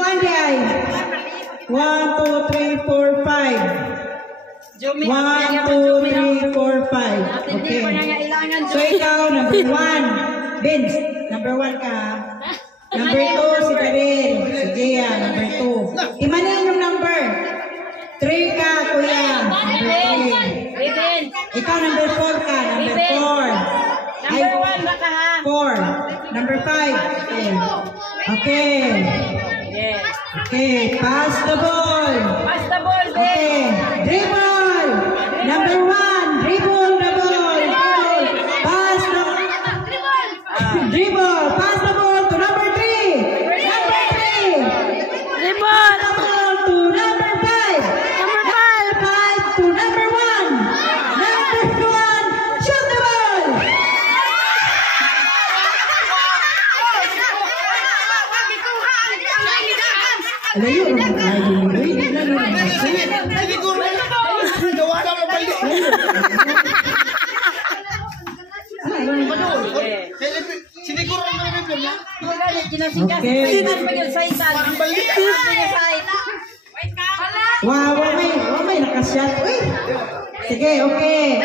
Libuan di ay. 1, 2, 3, 4, 5. 1, 2, 3, 4, 5. Okay. So ikaw, number 1. Vince, number 1 ka. Number 2, si Karel. Si Gia, number 2. Imanin yung number. 3 ka, kuya. Number 3. Ikaw, number 4 ka. Number 4. Number 1 ba ka ha? 4. Number 5. Okay. Okay, pass the ball. Pass the ball, Ben. Okay, dribble. Number 1, dribble the ball. Dribble. Pass the dribble. Pass the ball to number 3. Number 3. Dribble. The ball to number 5. Number 5. 5 to number 1. Number 1, shoot the ball. Layo naman tayo. Wow, may nakasyat. Sige, okay.